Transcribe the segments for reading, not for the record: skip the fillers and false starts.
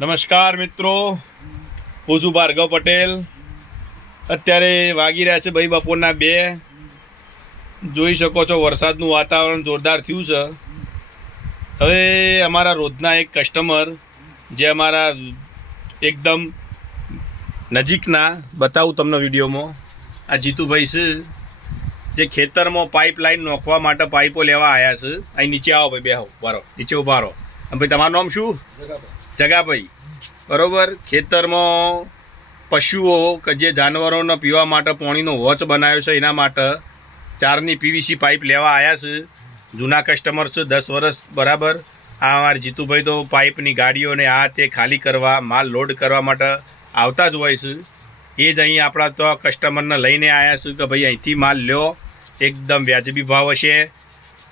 નમસ્કાર મિત્રો, હું છું ભાર્ગવ પટેલ। અત્યારે વાગી રહ્યા છે ભાઈ બપોરના 2। જોઈ શકો છો વરસાદનું વાતાવરણ જોરદાર થયું છે। હવે અમારા રોજના એક કસ્ટમર જે અમારા એકદમ નજીકના બતાવું તમને વિડીયોમાં, આ જીતુભાઈ છે જે ખેતરમાં પાઇપલાઇન નોખવા માટે પાઇપો લેવા આવ્યા છે। અહીં નીચે આવો ભાઈ, બેહો, બારો નીચે ઊભા રહો। અને ભાઈ તમારું નામ શું? જગાભાઈ, બરાબર। ખેતરમાં પશુઓ કે જે જાનવરોને પીવા માટે પાણીનો વોચ બનાવ્યો છે, એના માટે 4ની PVC પાઇપ લેવા આવ્યા છે। જૂના કસ્ટમર છે, 10 વર્ષ બરાબર। આ અમારા જીતુભાઈ તો પાઇપની ગાડીઓને આ તે ખાલી કરવા, માલ લોડ કરવા માટે આવતા જ હોય છે। એ જ અહીં આપણા તો કસ્ટમરને લઈને આવ્યા છે કે ભાઈ અહીંથી માલ લ્યો, એકદમ વ્યાજબી ભાવ હશે।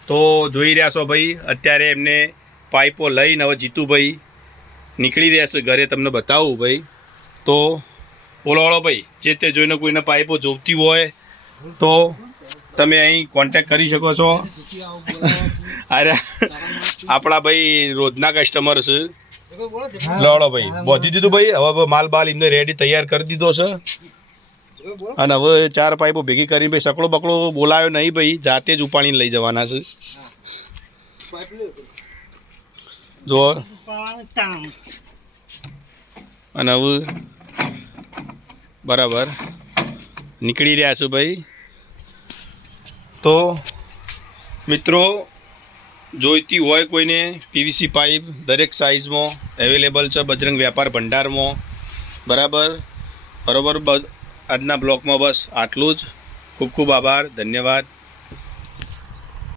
તો જોઈ રહ્યા છો ભાઈ, અત્યારે એમને પાઇપો લઈને હવે જીતુભાઈ નીકળી રહ્યા છે ઘરે। તમને બતાવું ભાઈ, તો બોલો ભાઈ, જે તે જોઈને કોઈને પાઇપો જોઈતી હોય તો તમે અહીં કોન્ટેક્ટ કરી શકો છો। અરે આપણા ભાઈ રોજના કસ્ટમર છે। લોડો ભાઈ, બોધી દીધું ભાઈ, હવે માલ બાલ એમને રેડી તૈયાર કરી દીધો છે। અને હવે 4 પાઇપો ભેગી કરીને ભાઈ સકડો બકડો બોલાયો નહીં ભાઈ, જાતે જ ઉપાડીને લઈ જવાના છે। જો અને હવે બરાબર નીકળી રહ્યા છું ભાઈ। તો મિત્રો, જોઈતી હોય કોઈને PVC પાઇપ દરેક સાઇઝમાં અવેલેબલ છે બજરંગ વ્યાપાર ભંડારમાં, બરાબર। આજના બ્લોગમાં બસ આટલું જ। ખૂબ ખૂબ આભાર, ધન્યવાદ।